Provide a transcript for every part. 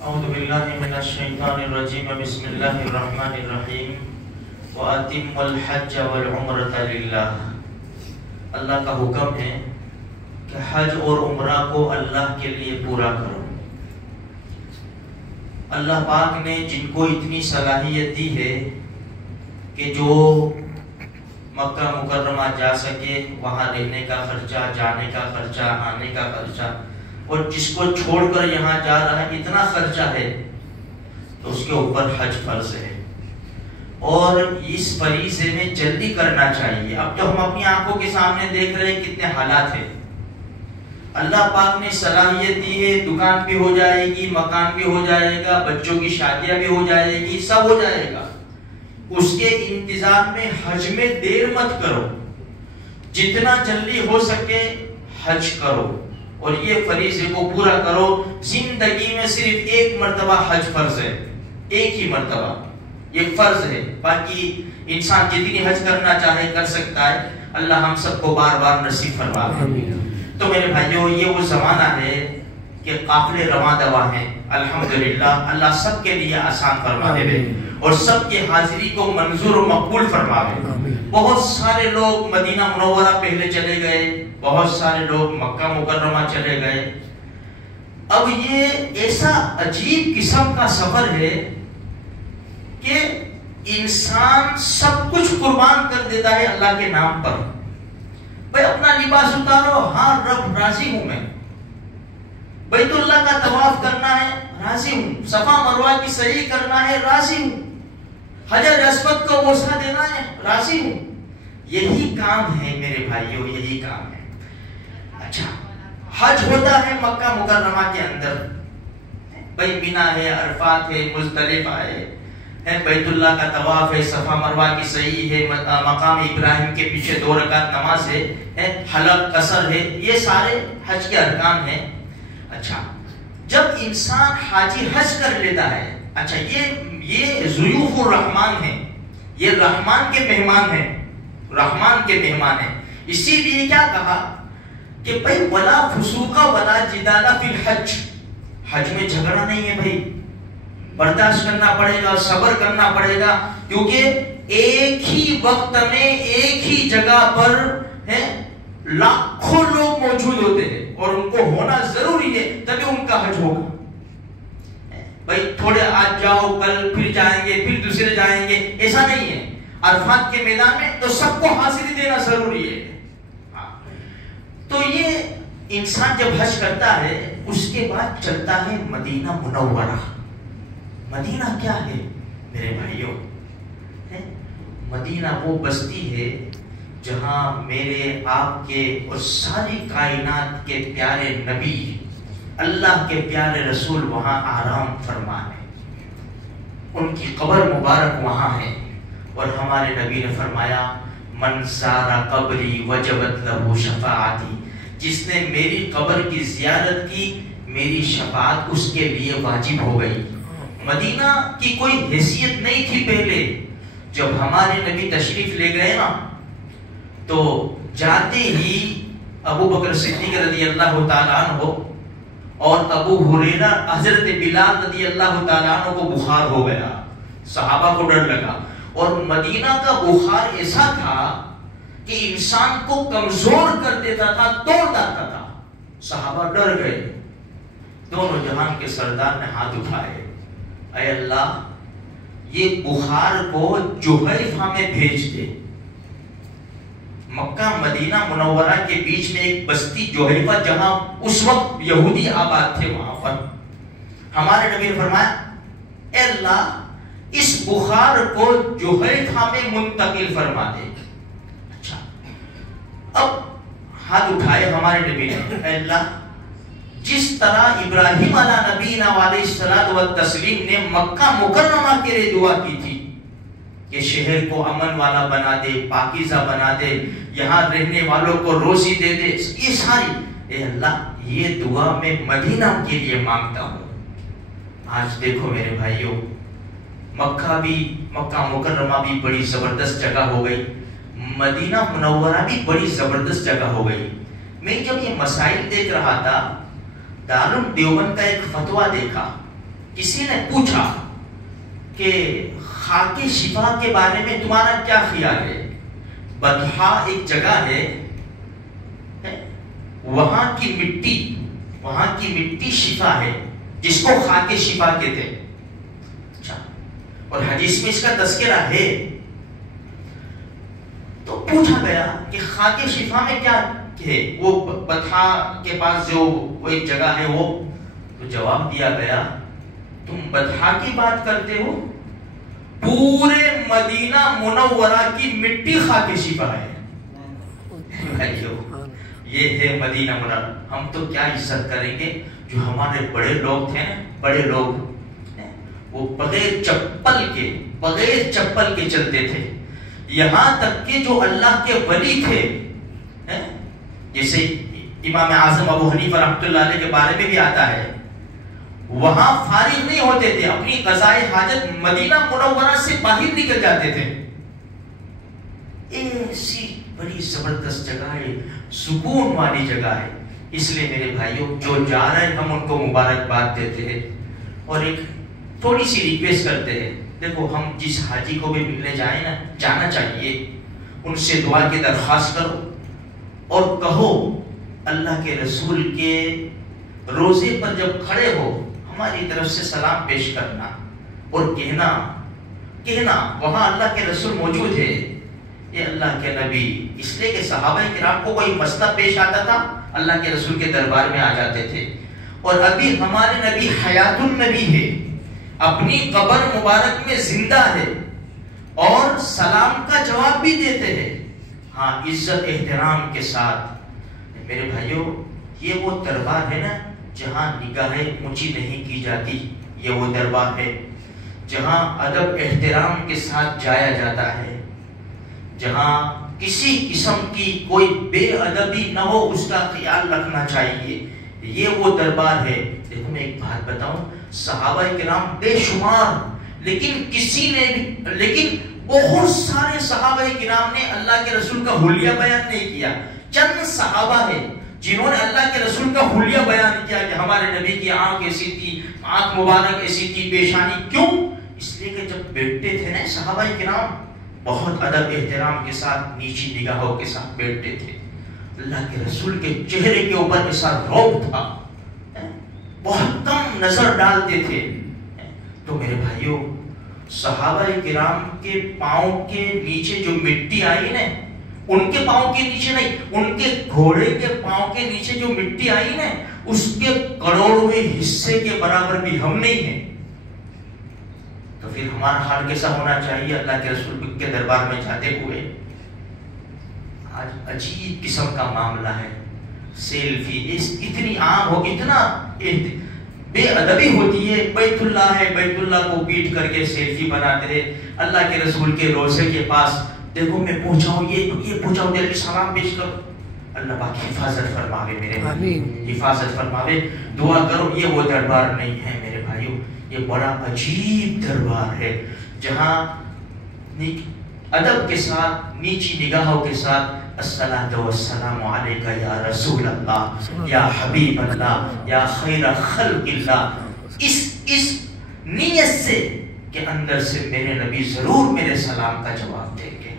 اعوذ باللہ من الشیطان الرجیم بسم اللہ الرحمن الرحیم وَأَتِمُّ الْحَجَّ وَالْعُمْرَةَ لِلَّهِ۔ اللہ کا حکم ہے کہ حج اور عمرہ کو اللہ کے لیے پورا کرو۔ اللہ پاک نے جن کو اتنی صلاحیت دی ہے کہ جو مکہ مکرمہ جا سکے، وہاں رہنے کا خرچہ، جانے کا خرچہ، آنے کا خرچہ، اور جس کو چھوڑ کر یہاں جا رہا ہے اتنا خرچہ ہے، تو اس کے اوپر حج فرض ہے، اور اس فریضے میں جلدی کرنا چاہیے۔ اب جو ہم اپنی آنکھوں کے سامنے دیکھ رہے ہیں کتنے حالات ہیں، اللہ پاک نے صلاحیت دی ہے، دکان بھی ہو جائے گی، مکان بھی ہو جائے گا، بچوں کی شادیاں بھی ہو جائے گی، سب ہو جائے گا۔ اس کے انتظار میں حج میں دیر مت کرو، جتنا جلدی ہو سکے حج کرو، اور یہ فریضے کو پورا کرو۔ زندگی میں صرف ایک مرتبہ حج فرض ہے، ایک ہی مرتبہ یہ فرض ہے، باقی انسان جتنی حج کرنا چاہے کر سکتا ہے۔ اللہ ہم سب کو بار بار نصیب فرمائے۔ تو میرے بھائیوں، یہ وہ زمانہ ہے کہ قافلے رواں دواں ہیں، الحمدللہ۔ اللہ سب کے لیے آسان فرما دے اور سب کی حاضری کو منظور و مقبول فرمائے۔ بہت سارے لوگ مدینہ منورہ پہلے چلے گئے، بہت سارے لوگ مکہ مکرمہ چلے گئے۔ اب یہ ایسا عجیب قسم کا سفر ہے کہ انسان سب کچھ قربان کر دیتا ہے اللہ کے نام پر۔ بھئی اپنا لباس اتارو، ہاں رب راضی ہوں میں، بیت اللہ کا طواف کرنا ہے راضی ہوں، صفا مروہ کی سعی کرنا ہے راضی ہوں، حجر اسود کو بوسہ دینا ہے راضی ہوں۔ یہی کام ہے میرے بھائیوں، یہی کام ہے۔ اچھا، حج ہوتا ہے مکہ مکرمہ کے اندر، بھئی مینا ہے، عرفات ہے، مزدلفہ ہے، بیت اللہ کا طواف ہے، صفا مروہ کی سعی ہے، مقام ابراہیم کے پیچھے 2 رکعت نماز ہے، حلق قصر ہے، یہ سارے حج کے ارکان ہیں۔ اچھا، جب انسان حاجی حج کر لیتا ہے، اچھا یہ ضیوف الرحمن ہیں، یہ رحمان کے مہمان ہیں، رحمان کے مہمان ہیں۔ اسی لیے کیا کہا کہ بھئی ولا فسوق ولا جدال فی الحج، حج میں جھگڑا نہیں ہے بھئی، برداشت کرنا پڑے گا، صبر کرنا پڑے گا، کیونکہ ایک ہی وقت میں ایک ہی جگہ پر لاکھوں لوگ موجود ہوتے ہیں، اور ان کو ہونا ضروری ہے، تبھی ان کا حج ہوگا۔ بھئی تھوڑے آج جاؤ، کل پھر جائیں گے، پھر دوسرے جائیں گے، ایسا نہیں ہے۔ عرفات کے میدان میں تو سب کو حاضری دینا ضروری ہے۔ تو یہ انسان جب حج کرتا ہے، اس کے بعد چلتا ہے مدینہ منورہ۔ مدینہ کیا ہے میرے بھائیوں؟ مدینہ وہ بستی ہے جہاں میرے آپ کے اور ساری کائنات کے پیارے نبی، اللہ کے پیارے رسول وہاں آرام فرما ہے، ان کی قبر مبارک وہاں ہے، اور ہمارے نبی نے فرمایا من زار قبری وجبت لہ شفاعتی، جس نے میری قبر کی زیارت کی میری شفاعت اس کے لیے واجب ہو گئی۔ مدینہ کی کوئی حیثیت نہیں تھی پہلے، جب ہمارے نبی تشریف لے گئے نا، تو جاتے ہی ابو بکر صدیق رضی اللہ تعالیٰ عنہ اور ابو ہریرہ حضرت بلال رضی اللہ تعالیٰ عنہ کو بخار ہو گیا، صحابہ کو ڈر لگا، اور مدینہ کا بخار ایسا تھا کہ انسان کو کمزور کر دیتا تھا، توڑ دیتا تھا۔ صحابہ ڈر گئے، دونوں جہان کے سردار نے ہاتھ اٹھائے، اے اللہ یہ بخار کو جحیفہ میں بھیج دے۔ مکہ مدینہ منورہ کے بیچ میں ایک بستی جحیفہ، جہاں اس وقت یہودی آباد تھے، وہاں پر ہمارے نبی نے فرمایا اے اللہ اس بخار کو جحیفہ میں منتقل فرما دے۔ اچھا، اب ہاتھ اٹھائے ہمارے نبی نے، اے اللہ جس طرح ابراہیم علیہ نبینا علیہ الصلوۃ والتسلیم نے مکہ مکرمہ کے لیے دعا کی تھی کہ شہر کو امن والا بنا دے، پاکیزہ بنا دے، یہاں رہنے والوں کو روزی دے دے، یہ ساری، اے اللہ یہ دعا میں مدینہ کے لیے مانگتا ہوں۔ آج دیکھو میرے بھائیوں، مکہ مکرمہ بھی بڑی زبردست جگہ ہو گئی، مدینہ منورہ بھی بڑی زبردست جگہ ہو گئی۔ میں جب یہ مسائل دیکھ رہا تھا، دارالعلوم دیوبند کا ایک فتویٰ دیکھا کسی نے پوچھا کہ خاک شفا کے بارے میں تمہارا کیا خیال ہے؟ بطحا ایک جگہ ہے، وہاں کی مٹی شفا ہے، جس کو خاک شفا کہتے ہیں. اچھا، اور حدیث میں اس کا تذکرہ ہے. تو پوچھا گیا کہ خاک شفا میں کیا ہے، وہ بطحا کے پاس جو وہ ایک جگہ ہے وہ. تو جواب دیا گیا تم بطحا کی بات کرتے ہو، پورے مدینہ منورہ کی مٹی خاک شفا ہے. یہ ہے مدینہ منورہ. ہم تو کیا عزت کریں گے جو ہمارے بڑے لوگ تھے نا، بڑے لوگ وہ بغیر چپل کے چلتے تھے. یہاں تک کہ جو اللہ کے ولی تھے، جیسے امام اعظم ابو حنیفہ رحمۃ اللہ علیہ کے بارے میں بھی آتا ہے، وہاں فارغ نہیں ہوتے تھے، اپنی قضائے حاجت مدینہ منورہ سے باہر نکل جاتے تھے. ایسی بڑی زبردست جگہ ہے، سکون والی جگہ ہے. اس لیے میرے بھائیوں، جو جا رہے ہیں ہم ان کو مبارکباد دیتے ہیں اور ایک تھوڑی سی ریکویسٹ کرتے ہیں. دیکھو، ہم جس حاجی کو بھی ملنے جائیں نا، جانا چاہیے، ان سے دعا کی درخواست کرو اور کہو اللہ کے رسول کے روزے پر جب کھڑے ہو ہماری طرف سے سلام پیش کرنا اور کہنا وہاں اللہ کے رسول موجود ہے، یہ اللہ کے نبی. اس لیے کہ صحابہ کرام کو کوئی مسئلہ پیش آتا تھا، اللہ کے رسول کے دربار میں آ جاتے تھے. اور ابھی ہمارے نبی حیات النبی ہے، اپنی قبر مبارک میں زندہ ہے اور سلام کا جواب بھی دیتے ہیں. ہاں، عزت احترام کے ساتھ. میرے بھائیوں، یہ وہ دربار ہے نا جہاں نگاہیں اونچی نہیں کی جاتی. یہ وہ دربار ہے جہاں ادب احترام کے ساتھ جایا جاتا ہے، جہاں کسی قسم کی کوئی بے ادبی نہ ہو، اس کا خیال رکھنا چاہیے. یہ وہ دربار ہے. دیکھو، میں ایک بات بتاؤں، صحابہ کرام بے شمار، لیکن بہت سارے صحابہ کرام نے اللہ کے رسول کا حلیہ بیان نہیں کیا. چند صحابہ ہیں جنہوں نے اللہ کے رسول کا حلیہ بیان کیا کہ ہمارے نبی کی آنکھ ایسی تھی، آنکھ مبارک ایسی تھی، پیشانی. کیوں؟ اس لیے کہ جب بیٹھتے تھے نا صحابہ کرام، بہت ادب احترام کے ساتھ، نیچی نگاہوں کے ساتھ بیٹھتے تھے. اللہ کے رسول کے چہرے کے اوپر ایسا رعب تھا، بہت کم نظر ڈالتے تھے. تو میرے بھائیوں، صحابہ کرام کے پاؤں کے نیچے جو مٹی آئی نا، ان کے پاؤں کے نیچے نہیں، ان کے گھوڑے کے پاؤں کے نیچے جو مٹی آئی نا، اس کے کروڑویں حصے کے برابر بھی ہم نہیں ہیں. تو پھر ہمارا حال کیسا ہونا چاہیے اللہ کے رسول کے دربار میں جاتے ہوئے؟ آج عجیب قسم کا معاملہ ہے. سیلفی اتنی عام ہو، اتنا بے ادبی ہوتی ہے. بیت اللہ ہے، بیت اللہ کو پیٹ کر کے سیلفی بناتے ہیں. اللہ کے رسول کے روزے کے پاس دیکھو میں پہنچاؤں، یہ پہنچاؤں، دل کی سلام پیش کرو. اللہ پاک حفاظت فرماوے میرے بھائی، حفاظت فرماوے. دعا کرو. یہ وہ دربار نہیں ہے میرے بھائیوں، یہ بڑا عجیب دربار ہے جہاں ادب کے ساتھ، نیچی نگاہوں کے ساتھ الصلاۃ والسلام علیکہ یا رسول اللہ، یا حبیب اللہ، یا خیر خلق اللہ. اس نیت سے کہ اندر سے میرے نبی ضرور میرے سلام کا جواب دیں گے.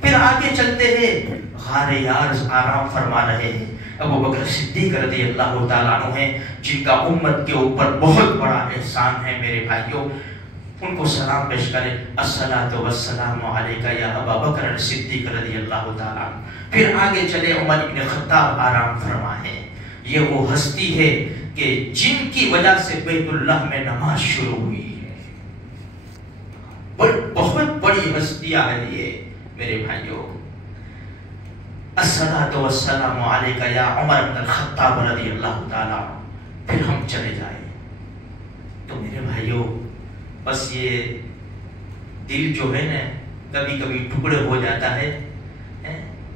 پھر آگے چلتے ہیں، غار یار آرام فرما رہے ہیں. ابو بکر صدیق رضی اللہ تعالیٰ عنہ ہیں جن کا امت کے اوپر بہت بڑا احسان ہے میرے بھائیوں. ان کو سلام پیش کریں، الصلاۃ والسلام علیکہ یا ابا بکر صدیق رضی اللہ تعالیٰ عنہ. پھر آگے چلے، عمر بن خطاب آرام فرمائے. یہ وہ ہستی ہے کہ جن کی وجہ سے بیت اللہ میں نماز شروع ہوئی ہے. بہت بڑی ہستیاں ہیں یہ میرے بھائیوں. الصلاۃ والسلام علیکہ یا عمر بن الخطاب رضی اللہ تعالیٰ عنہ. پھر ہم چلے جائیں تو میرے بھائیوں، بس یہ دل جو ہے نا کبھی کبھی ٹکڑے ہو جاتا ہے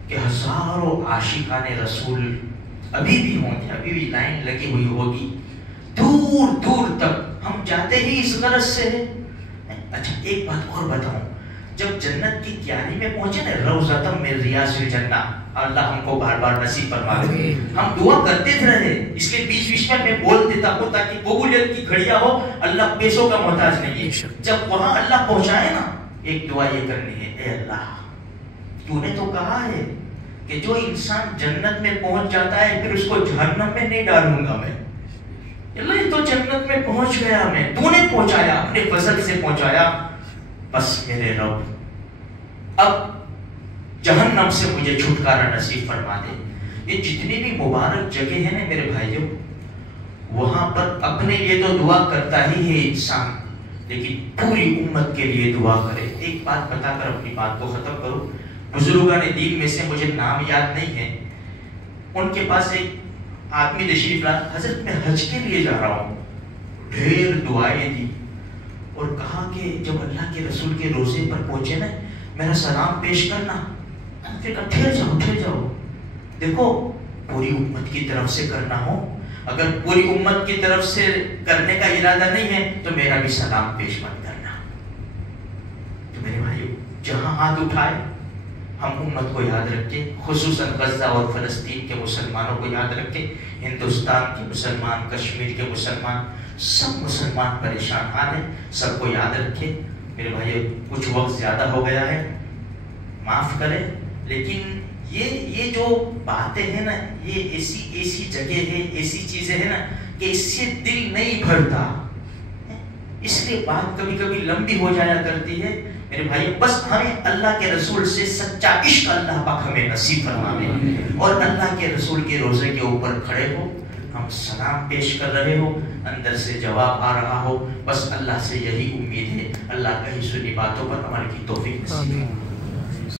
کہ ہزاروں عاشقان رسول ابھی بھی ہوں گے، ابھی بھی لائن لگی ہوئی ہوگی دور دور تک. ہم جاتے ہی اس غرض سے ہیں. اچھا، ایک بات اور بتاؤں، جب جنت کی کیانی میں پہنچے نا، روضۃ من ریاض الجنہ، اللہ ہم کو بار بار نصیب فرما دے. ہم دعا کرتے رہے، اس کے بیچ میں بول دیتا ہوں تاکہ قبولیت کی گھڑیاں ہو. اللہ پیسوں کا محتاج نہیں ہے. جب وہاں اللہ پہنچائے نا، ایک دعا یہ کرنی ہے، اے اللہ تو نے تو کہا ہے کہ جو انسان جنت میں پہنچ جاتا ہے پھر اس کو جہنم میں نہیں ڈالوں گا میں. اللہ یہ تو جنت میں پہنچ گیا، میں تو نے پہنچایا، اپنے فضل سے پہنچایا. بس میرے رب اب جہنم سے مجھے چھٹکارا نصیب فرما دے. یہ جتنی بھی مبارک جگہ ہیں نا میرے بھائیوں، وہاں پر اپنے لیے تو دعا کرتا ہی ہے انسان، لیکن پوری امت کے لیے دعا کرے. ایک بات بتا کر اپنی بات کو ختم کروں. بزرگان دین میں سے مجھے نام یاد نہیں ہے، ان کے پاس ایک آدمی تشریف لا، حضرت میں حج کے لیے جا رہا ہوں. ڈھیر دعائیں دی اور کہا کہ جب اللہ کے رسول کے روزے پر پہنچے نا میرا سلام پیش کرنا. پھر کہا ٹھہر جاؤ. دیکھو پوری امت کی طرف سے کرنا ہو، اگر پوری امت کی طرف سے کرنے کا ارادہ نہیں ہے تو میرا بھی سلام پیش مت کرنا. تو میرے بھائیو جہاں ہاتھ اٹھائے ہم امت کو یاد رکھیں، خصوصاً غزہ اور فلسطین کے مسلمانوں کو یاد رکھیں، ہندوستان کے مسلمان، کشمیر کے مسلمان، سب مسلمان پریشان حال ہیں، سب کو یاد رکھیں. میرے بھائی کچھ وقت زیادہ ہو گیا ہے، معاف کریں، لیکن یہ جو باتیں ہیں نا، یہ ایسی جگہ ہے، ایسی چیزیں ہیں نا کہ اس سے دل نہیں بھرتا، اس لیے بات کبھی کبھی لمبی ہو جایا کرتی ہے. میرے بھائی بس ہمیں اللہ کے رسول سے سچا عشق اللہ پاک ہمیں نصیب فرمائے، اور اللہ کے رسول کے روزے کے اوپر کھڑے ہو، ہم سلام پیش کر رہے ہو، اندر سے جواب آ رہا ہو، بس اللہ سے یہی امید ہے. اللہ کہیں سنی باتوں پر عمل کی توفیق نصیب.